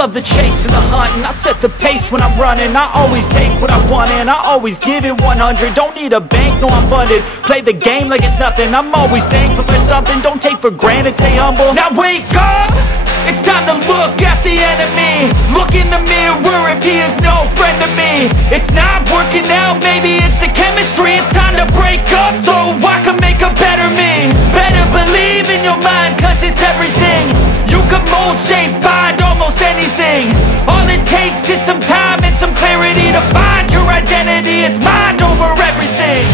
love the chase and the hunt, and I set the pace when I'm running. I always take what I want and I always give it 100. Don't need a bank, no I'm funded. Play the game like it's nothing. I'm always thankful for something. Don't take for granted, stay humble. Now wake up! It's time to look at the enemy. Look in the mirror if he is no friend to me. It's not working out, maybe it's the chemistry. It's time to break up so I can make a better me. Better believe in your mind, cause it's everything. You can mold, shape, find almost anything. All it takes is some time and some clarity to find your identity. It's mind over everything.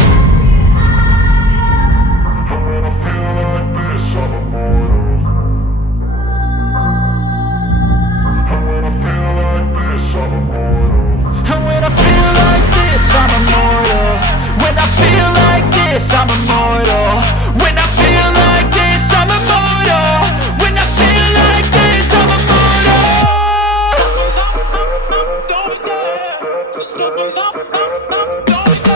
I'm immortal. When I feel like this, I'm immortal. When I feel like this, I'm immortal. When I feel like this, I'm immortal. Don't be scared. Just give me up. Don't be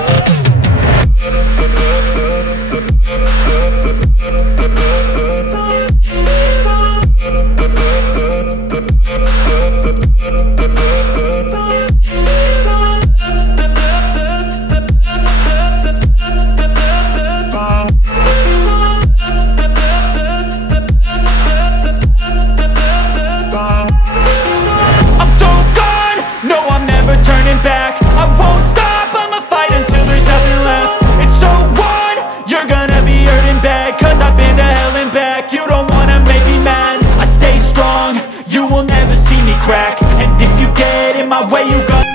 back. I won't stop, I'ma fight until there's nothing left. It's so on, you're gonna be hurting bad, cause I've been to hell and back. You don't wanna make me mad, I stay strong. You will never see me crack, and if you get in my way, you got